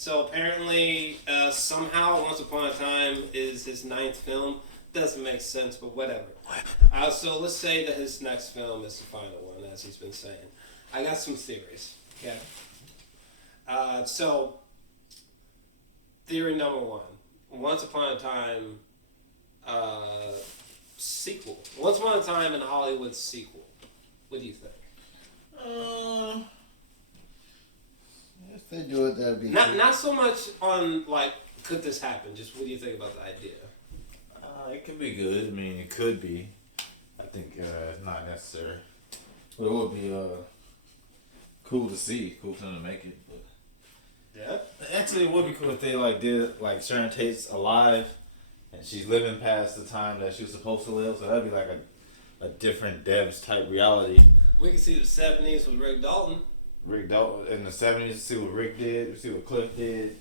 So apparently, somehow, Once Upon a Time is his ninth film. Doesn't make sense, but whatever. So let's say that his next film is the final one, as he's been saying. I got some theories. Okay. So, theory number one: Once Upon a Time sequel. Once Upon a Time in Hollywood sequel. What do you think? If they do it, that'd be Not so much on like could this happen. Just what do you think about the idea? It could be good. I mean, it could be. I think it's not necessary, but it would be cool to see. Cool for them to make it. But Yeah. actually, it would be cool if they like did like Sharon Tate's alive, and she's living past the time that she was supposed to live. So that'd be like a different Devs type reality. We can see the '70s with Rick Dalton. Rick Dalton in the '70s. See what Rick did. See what Cliff did.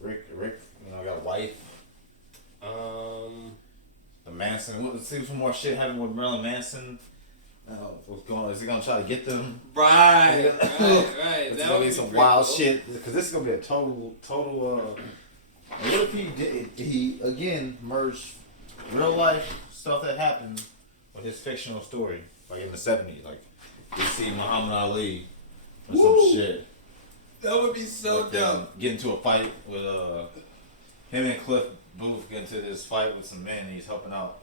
Rick, got a wife. The Manson. Let's see some more shit happening with Marilyn Manson. What's going on? Is he gonna try to get them? Right. It's gonna be some wild shit because this is gonna be a total. What if he did? He again merged real life stuff that happened with his fictional story, like in the '70s, like you see Muhammad Ali or some shit. That would be so Like, dumb. get into a fight with him and Cliff Booth get into this fight with some men. And he's helping out.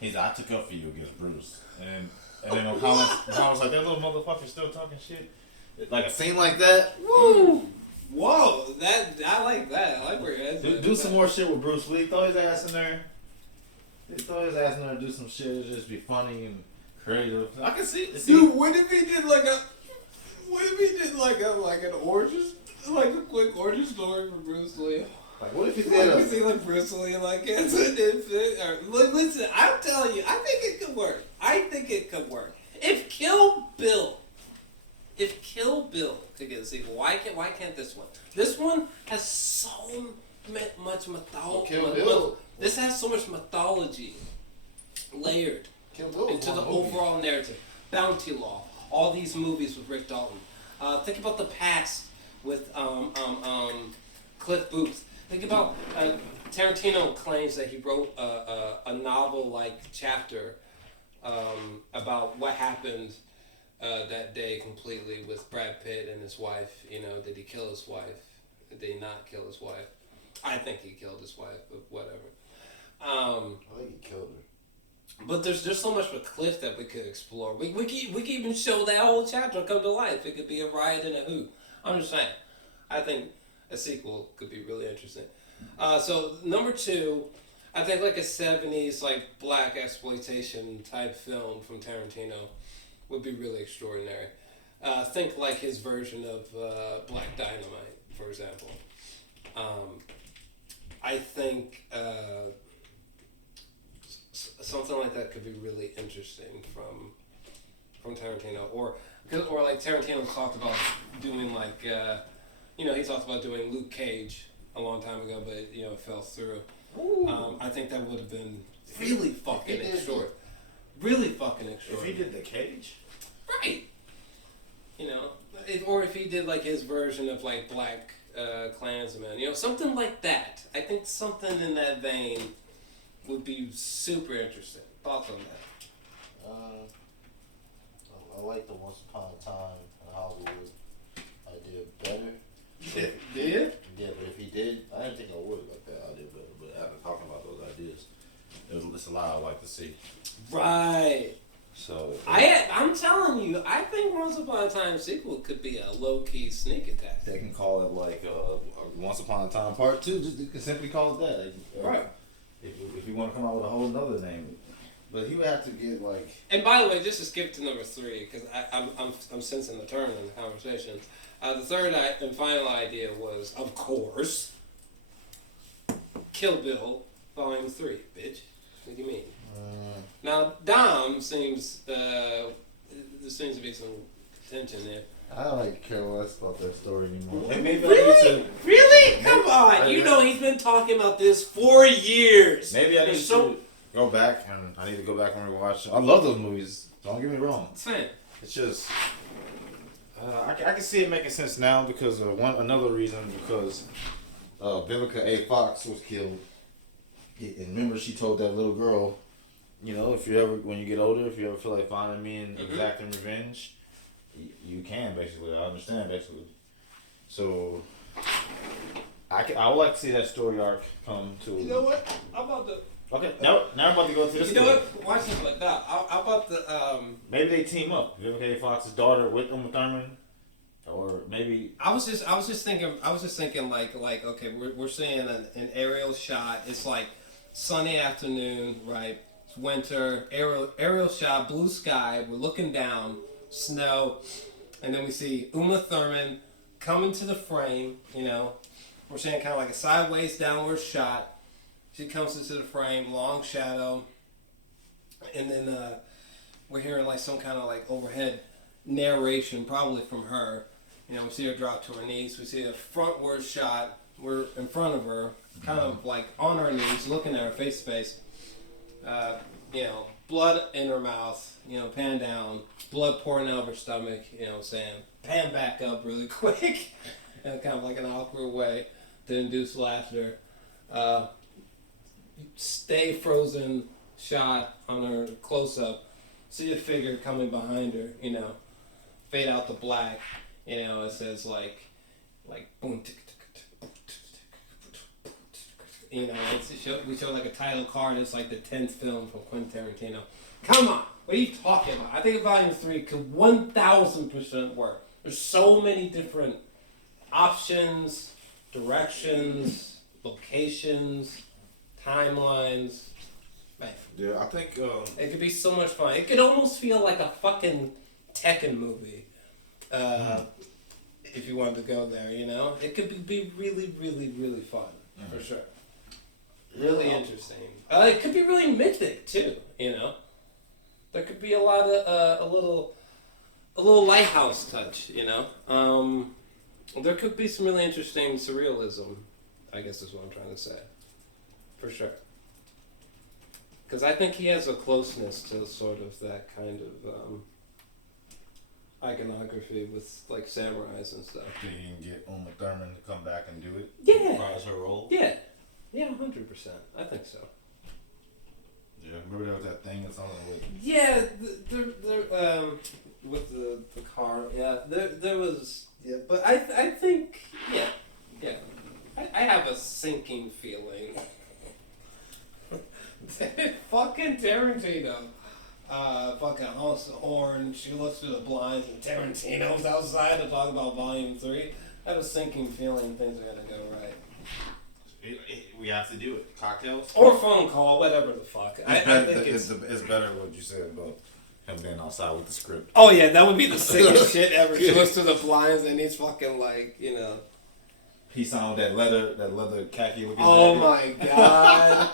He's like, I took up for you against Bruce, and then O'Connor was like, that little motherfucker still talking shit. Like a scene like that. Woo! Whoa! I like that. I like where your head's at. Do some more shit with Bruce Lee. Throw his ass in there. Throw his ass in there. Do some shit. It'll just be funny and creative. I can see it. Dude, what if he did like a? What if he did like an origin, like a quick origin story for Bruce Lee? Like, what if he What did if he see like Bruce Lee like as an infant? Look, listen, I'm telling you, I think it could work. If Kill Bill could get a sequel, why can't this one? This one has so much mythology. Kill Bill. This has so much mythology layered Kill Bill into the overall narrative. Bounty Law, all these movies with Rick Dalton. Think about the past with Cliff Booth. Think about Tarantino claims that he wrote a novel-like chapter about what happened that day completely with Brad Pitt and his wife. You know, did he kill his wife? Did he not kill his wife? I think he killed his wife, but whatever. I think he killed her. But there's so much with Cliff that we could explore. We could even show that whole chapter come to life. It could be a riot and a hoot. I'm just saying. I think a sequel could be really interesting. So number two, I think like a '70s like black exploitation type film from Tarantino would be really extraordinary. Think like his version of Black Dynamite, for example. I think something like that could be really interesting from Tarantino, or like Tarantino talked about doing like he talked about doing Luke Cage a long time ago, but it fell through. I think that would have been really fucking extraordinary. Really fucking extraordinary. If he did the Cage, right? Or if he did like his version of like Black Klansman, something like that. I think something in that vein would be super interesting. Thoughts on that? I like the Once Upon a Time in Hollywood idea better. Did? Yeah, but if he did, I didn't think I would like that idea better. But after talking about those ideas, it's a lot I'd like to see. Right. So I'm telling you, I think Once Upon a Time sequel could be a low key sneak attack. they can call it like Once Upon a Time Part 2. Just you can simply call it that. Right. If you want to come out with a whole nother name, but he would have to get like. And by the way, just to skip to number three, because I'm sensing the turn in the conversation. The third and final idea was, of course, Kill Bill Volume 3, bitch. What do you mean? Now, Dom seems there seems to be some contention there. I don't like care less about that story anymore. Maybe Really? Really? Come on! He's been talking about this for years. Maybe I need to go back and I need to go back and rewatch. I love those movies. Don't get me wrong. Same. It's just I can see it making sense now because of another reason because Vivica A. Fox was killed. And remember, she told that little girl, you know, if you ever, when you get older, if you ever feel like finding me and exacting revenge, you can basically. I understand basically. So I would like to see that story arc come to. You know what? I'm about to. Okay, now I'm about to go to this. You know what? Watch this like that. I'm about to. Maybe they team up. Vivica A. Fox's daughter with Uma Thurman. Or maybe I was just thinking like okay, we're seeing an aerial shot. It's like sunny afternoon, right? It's winter. Aerial shot, blue sky. We're looking down, snow, and then we see Uma Thurman come into the frame. You know, we're seeing kind of like a sideways downward shot. She comes into the frame, long shadow, and then we're hearing like some kind of like overhead narration, probably from her. You know, we see her drop to her knees. We see a frontward shot. We're in front of her, kind of like on our knees, looking at her face to face. You know, blood in her mouth. You know, pan down, blood pouring out of her stomach. You know, what I'm saying pan back up really quick, in kind of like an awkward way to induce laughter. Stay frozen shot on her close up. See the figure coming behind her. You know, fade out the black. You know, it says like boom, you know, we show like a title card. It's like the 10th film from Quentin Tarantino. Come on, what are you talking about? I think Volume 3 could 1,000% work. There's so many different options, directions, locations, timelines. Man, Yeah, I think. it could be so much fun. It could almost feel like a fucking Tekken movie. If you wanted to go there, you know, it could be really, really, really fun for sure. Really interesting. It could be really mythic too. You know, there could be a lot of a little lighthouse touch. You know, there could be some really interesting surrealism. I guess is what I'm trying to say, for sure. Because I think he has a closeness to sort of that kind of. Iconography with like samurais and stuff. think you can get Uma Thurman to come back and do it. Yeah. Reprise her role. Yeah, 100%. I think so. Yeah, remember there was that thing or something with. Yeah, they're with the car. Yeah, there was. Yeah, but I think yeah. I have a sinking feeling. Fucking Tarantino. Fucking honks the horn. She looks through the blinds and Tarantino's outside to talk about Volume 3. I have a sinking feeling things are gonna go right. We have to do it. Cocktails? Or phone call, whatever the fuck. I think it's better what you said about him being outside with the script. Oh yeah, that would be the sickest shit ever. She looks through the blinds and he's fucking like, you know. He sound that leather khaki looking. Oh jacket. my god.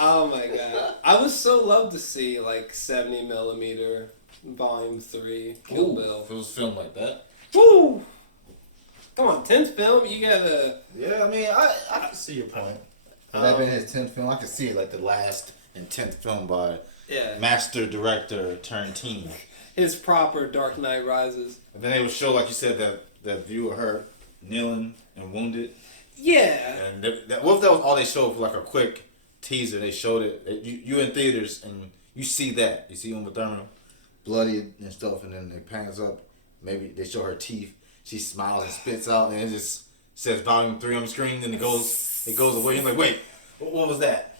Oh my god. I would so love to see like 70mm Volume 3 Kill Bill. If it was filmed like that. Woo! Come on, 10th film, you gotta. Yeah, I mean, I can see your point. That been his 10th film. I could see it like the last and 10th film by master director Tarantino. His proper Dark Knight Rises. And then they would show, like you said, that view of her kneeling and wounded. Yeah. And what if that was all they showed for like a quick teaser? They showed it. You in theaters and you see that. You see Uma Thurman bloody and stuff, and then it pans up. Maybe they show her teeth. She smiles and spits out, and it just says Volume 3 on the screen. Then it goes away. You're like, wait, what was that?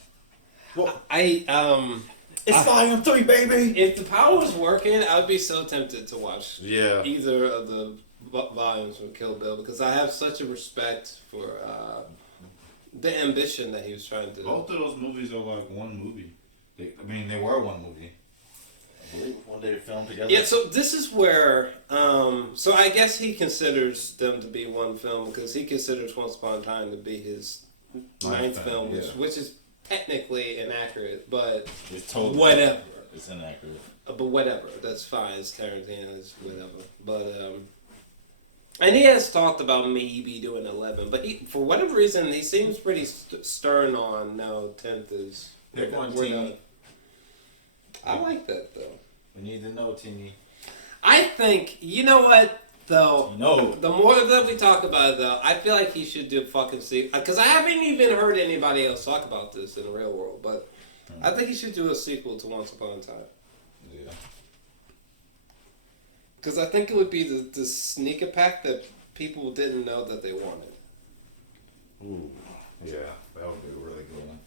What? It's Volume 3, baby. If the power was working, I would be so tempted to watch either of the volumes from Kill Bill because I have such a respect for the ambition that he was trying to. Both of those movies are like one movie. They were one movie. I believe one day they filmed together. Yeah, so this is where, so I guess he considers them to be one film because he considers Once Upon a Time to be his ninth film, which is technically inaccurate, but it's totally whatever. It's inaccurate. But whatever, that's fine. It's Tarantino, it's whatever. But and he has talked about maybe doing 11, but he, for whatever reason, he seems pretty stern on no 10th is. Pick one, we're Teeny. done. I like that though. We need to know, Teeny. I think, you know what? though, No. the more that we talk about it, though, I feel like he should do fucking sequel. Because I haven't even heard anybody else talk about this in the real world, but I think he should do a sequel to Once Upon a Time. Yeah. Because I think it would be the sneak attack that people didn't know that they wanted. Ooh, yeah, that would be a really good one.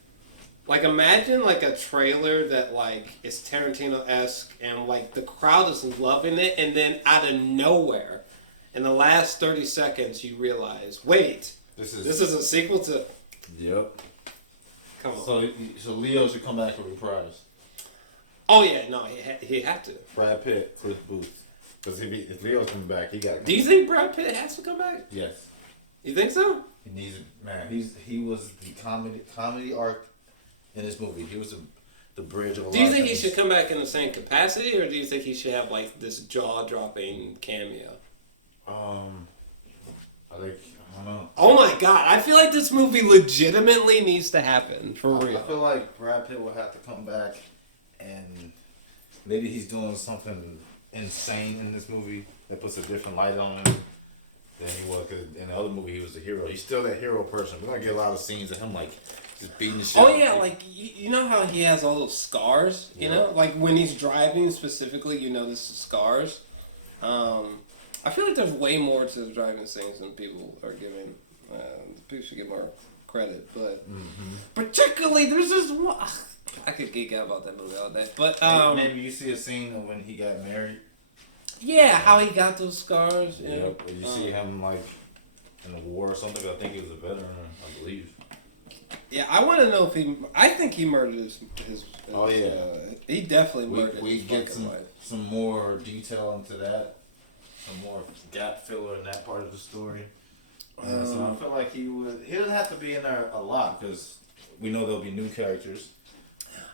Like, imagine, like, a trailer that, like, is Tarantino-esque, and, like, the crowd is loving it, and then out of nowhere, in the last 30 seconds, you realize, wait, this is a sequel to... Yep. Come on. So Leo should come back for Reprise. Oh, yeah, no, he had to. Brad Pitt, Cliff Booth. Because if Leo's coming back, he got to come. Do you think Brad Pitt has to come back? Yes. You think so? He needs, man, he was the comedy arc in this movie. He was the bridge of a lot. Do you of think he things. should come back in the same capacity, or do you think he should have, like, this jaw-dropping cameo? I don't know. Oh my god, I feel like this movie legitimately needs to happen, for real. I feel like Brad Pitt will have to come back, and maybe he's doing something insane in this movie that puts a different light on him than he was. Cause in the other movie, he was the hero. He's still that hero person. We're gonna get a lot of scenes of him like just beating the shit. Oh yeah, like you know how he has all those scars. You know, like when he's driving specifically, you notice the scars. I feel like there's way more to the driving scenes than people are giving. People should get more credit, but particularly there's this one. I could geek out about that movie all day, but maybe you see a scene of when he got married. Yeah, how he got those scars. You know? You see him like in the war or something. I think he was a veteran, I believe. Yeah, I want to know if he. I think he murdered his oh yeah, he definitely murdered. We his get wife. some more detail into that. Some more gap filler in that part of the story. So I feel like he doesn't have to be in there a lot because we know there'll be new characters.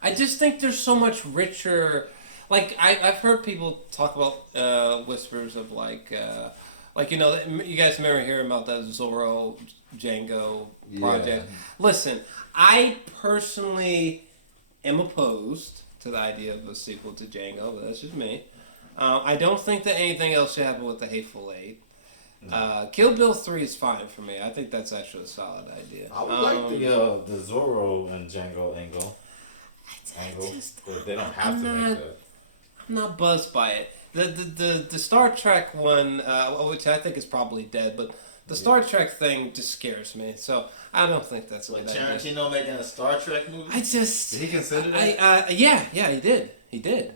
I just think there's so much richer. Like I've heard people talk about whispers of like you know, you guys remember hearing about that Zorro Django project. Listen, I personally am opposed to the idea of a sequel to Django, but that's just me. I don't think that anything else should happen with the Hateful Eight. Kill Bill 3 is fine for me. I think that's actually a solid idea. I would like the Zorro and Django angle. But they don't have to make that. I'm not buzzed by it. The Star Trek one, which I think is probably dead, but the Star Trek thing just scares me. So I don't think that's what Tarantino making a Star Trek movie? Did he consider that? Yeah, he did. He did.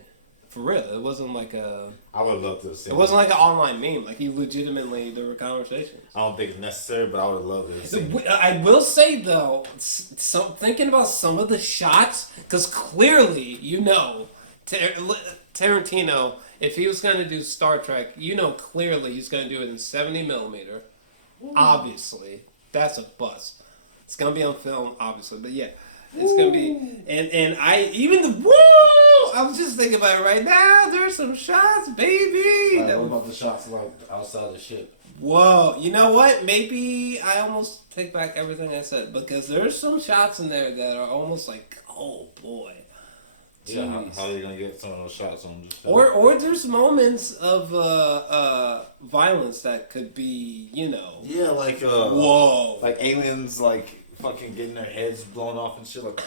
For real, it wasn't like a. I would love to see. It wasn't like an online meme. Like there were conversations. I don't think it's necessary, but I would love to see. I will say though, thinking about some of the shots, because clearly you know, Tarantino, if he was going to do Star Trek, you know clearly he's going to do it in 70mm. Obviously, that's a bust. It's going to be on film, obviously, but yeah. It's gonna be, and I was just thinking about it right now. There's some shots, baby. What about the shots like outside the ship? Whoa, you know what? Maybe I almost take back everything I said because there's some shots in there that are almost like, oh boy. Yeah, how are you gonna get some of those shots on? Or there's moments of violence that could be, you know. Yeah, like whoa, like aliens like. Fucking getting their heads blown off and shit like.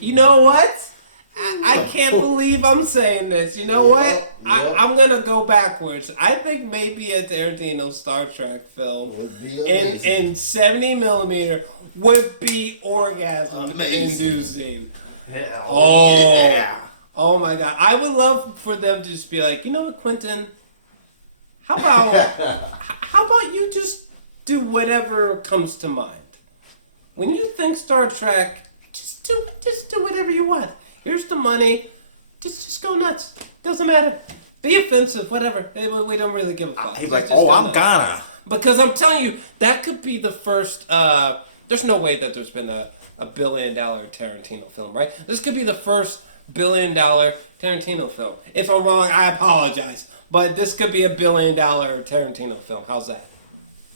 You know what? I can't believe I'm saying this. You know what? Yep. I'm gonna go backwards. I think maybe a Tarantino Star Trek film in 70mm would be orgasm inducing. Yeah. Oh my god! I would love for them to just be like, you know what, Quentin? How about you just do whatever comes to mind? When you think Star Trek, just do whatever you want. Here's the money. Just go nuts. Doesn't matter. Be offensive, whatever. We don't really give a fuck. He's like, I'm gonna. Because I'm telling you, that could be the first. There's no way that there's been a $1 billion Tarantino film, right? This could be the first $1 billion Tarantino film. If I'm wrong, I apologize. But this could be a $1 billion Tarantino film. How's that?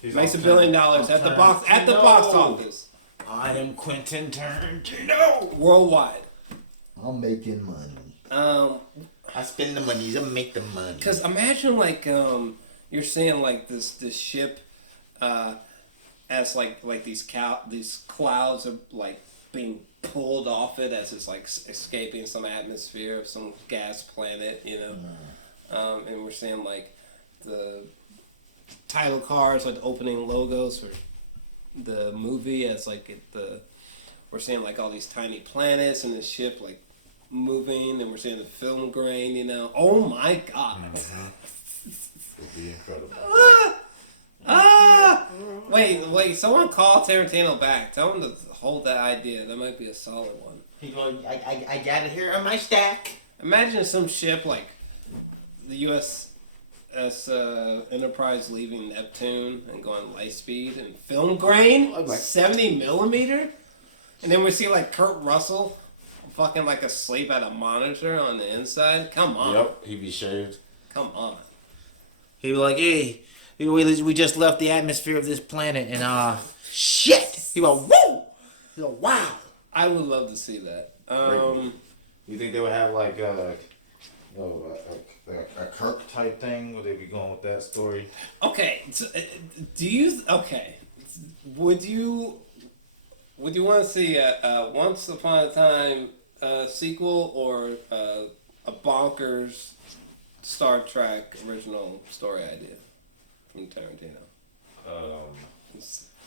Makes $1 billion at the box office. I am Quentin Tarantino. Worldwide. I'm making money. I spend the money to make the money. Because imagine, like, you you're seeing like this ship, as like these clouds are like being pulled off it as it's like escaping some atmosphere of some gas planet, you know. And we're seeing like the title cards, like the opening logos for the movie as like we're seeing like all these tiny planets and the ship like moving, and we're seeing the film grain, you know. Oh my god. It'd be incredible. Wait, someone call Tarantino back. Tell him to hold that idea. That might be a solid one. He going, I got it here on my stack. Imagine some ship like the USS Enterprise leaving Neptune and going light speed and film grain, like 70 millimeter, and then we see like Kurt Russell fucking like asleep at a monitor on the inside. Come on. Yep, he'd be shaved. Come on. He'd be like, hey, we just left the atmosphere of this planet and shit. He go, whoa. He go, wow. I would love to see that. You think they would have like a Kirk type thing? Would they be going with that story? Okay, so, would you want to see a Once Upon a Time sequel or a bonkers Star Trek original story idea from Tarantino?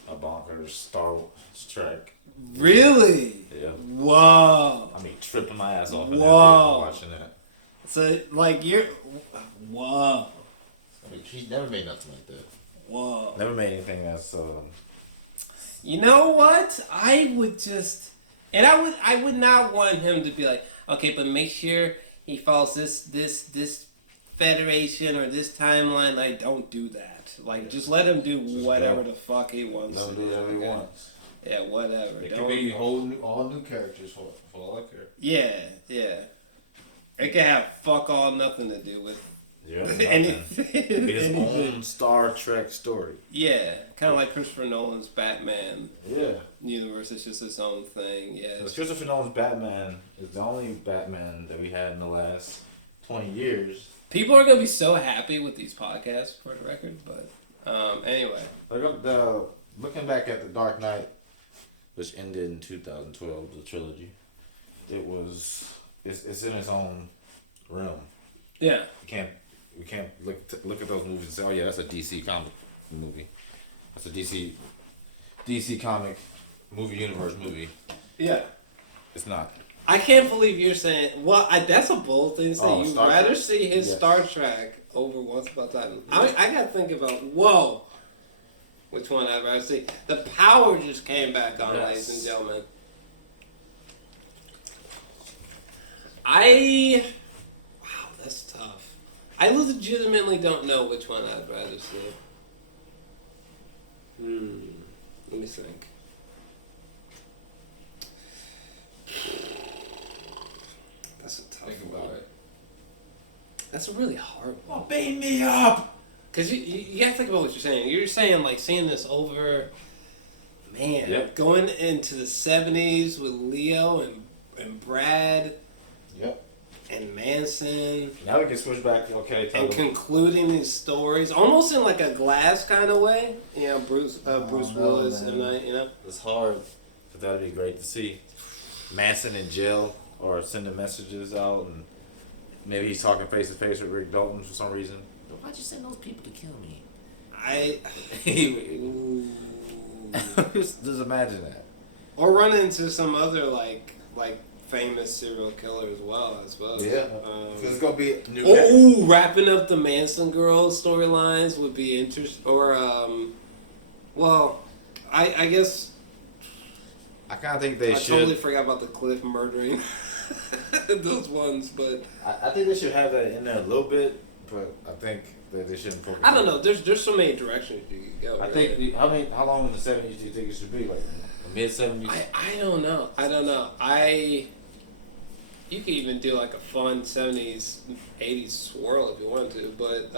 A bonkers Star Trek. Really? Yeah. Whoa. I mean, tripping my ass off in Whoa. watching that. So, like, whoa. I mean, he's never made nothing like that. Whoa. Never made anything that's You know what? I would not want him to be like, okay, but make sure he follows this federation or this timeline. Like, don't do that. Like, just let him do whatever the fuck he wants to do. Whatever he wants. Yeah, whatever. It could be all new characters for all I care. Yeah. It could have fuck all nothing to do with anything. His own Star Trek story. Yeah, kind of like Christopher Nolan's Batman. Yeah. Universe is just its own thing. Yeah. Christopher Nolan's Batman is the only Batman that we had in the last 20 years. People are gonna be so happy with these podcasts, for the record. But anyway, looking back at The Dark Knight, which ended in 2012, the trilogy, it's in its own realm. Yeah. We can't look at those movies and say, oh yeah, that's a DC comic movie. That's a DC comic movie universe movie. Yeah. It's not. I can't believe you're saying. Well, that's a bold thing to say. You'd rather see his Star Trek over Once Upon a Time. I gotta think about which one I'd rather see. The power just came back on, ladies and gentlemen. Wow, that's tough. I legitimately don't know which one I'd rather see. Let me think. That's a tough one. That's a really hard one. Oh, beam me up! Because you gotta think about what you're saying. You're saying, like, seeing this over, man, going into the 70s with Leo and Brad. Yep. And Manson. Now we can switch back. Okay. Concluding these stories, almost in like a Glass kind of way. You know, Bruce Willis and It's hard, but that'd be great to see. Manson in jail or sending messages out, and maybe he's talking face to face with Rick Dalton for some reason. But why'd you send those people to kill me? Just imagine that. Or run into some other like famous serial killer as well, I suppose. Yeah. It's gonna be new. Wrapping up the Manson girls storylines would be interesting. Or I guess. I kind of think they should. I totally forgot about the Cliff murdering those ones, but I think they should have that in there a little bit, but I think that they shouldn't focus. I don't know. There's so many directions you could go. I think how long in the 70s do you think it should be? Like mid 70s? I don't know. You could even do like a fun 70s, 80s swirl if you wanted to, but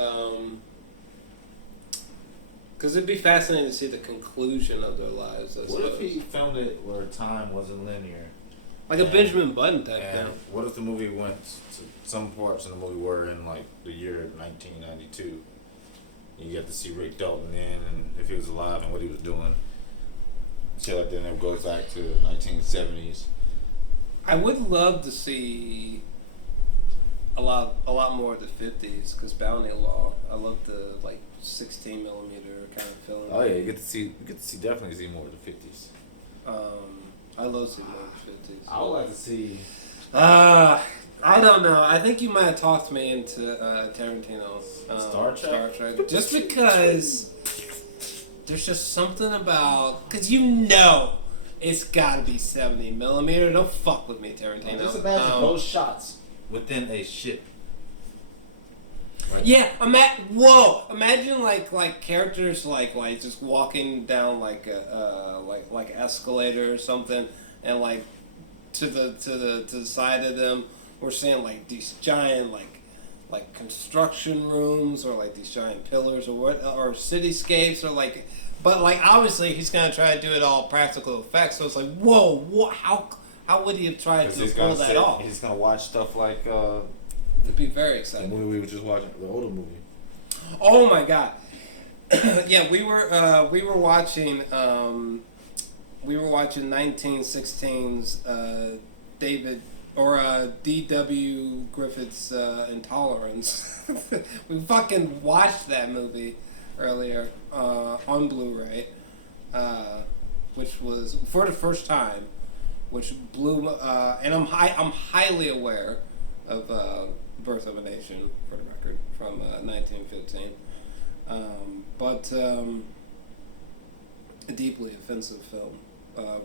because it'd be fascinating to see the conclusion of their lives. What if he filmed it where time wasn't linear? Like a Benjamin Button type thing. What if the movie went to some parts in the movie were in like the year 1992, You get to see Rick Dalton then, and if he was alive and what he was doing. Shit like that. It goes back to 1970s. I would love to see a lot more of the 50s because Bounty Law. I love the 16 millimeter kind of film. Oh yeah, you get to definitely see more of the 50s. I love seeing more of the 50s. I would like to see. I don't know. I think you might have talked me into Tarantino's Star Trek? just because there's just something about because it's got to be 70 millimeter. Don't fuck with me, Tarantino. Just imagine those shots within a ship. Right. Yeah, imagine like characters like just walking down like escalator or something, and like to the side of them we're seeing like these giant like construction rooms or like these giant pillars or cityscapes or like, but like obviously he's gonna try to do it all practical effects. So it's like whoa, how would he have tried to pull that off? He's gonna watch stuff like. It'd be very exciting. The movie we were just watching, the older movie. Oh my god! Yeah, we were watching 1916's David or D.W. Griffith's Intolerance. We fucking watched that movie earlier on Blu-ray, which was for the first time, which blew. And I'm highly aware of. Birth of a Nation, for the record, from 1915. But a deeply offensive film,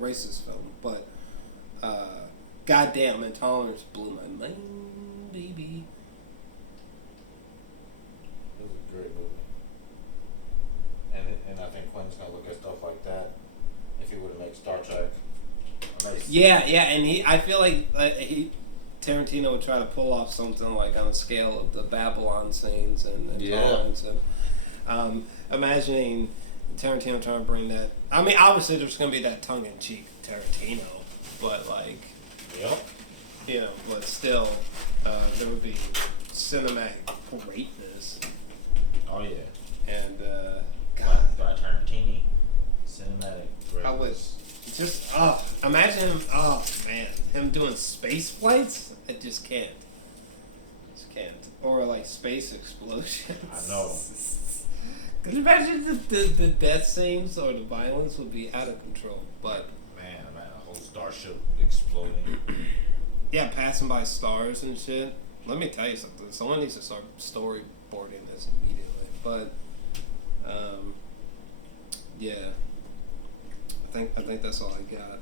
racist film. But goddamn, Intolerance blew my mind, baby. It was a great movie. And I think Quentin's gonna look at stuff like that if he were to make Star Trek. Yeah, and I feel like Tarantino would try to pull off something like on a scale of the Babylon scenes and Intolerance. And imagining Tarantino trying to bring that. I mean, obviously there's going to be that tongue-in-cheek Tarantino, but like, but still, there would be cinematic greatness. Oh yeah. And God, by Tarantino, cinematic greatness. I was just imagine him. Oh man, him doing space flights. I just can't. Or like space explosions. I know. Could you imagine the death scenes or the violence would be out of control? But man, a whole starship exploding. Yeah, passing by stars and shit. Let me tell you something. Someone needs to start storyboarding this immediately. But yeah, I think that's all I got.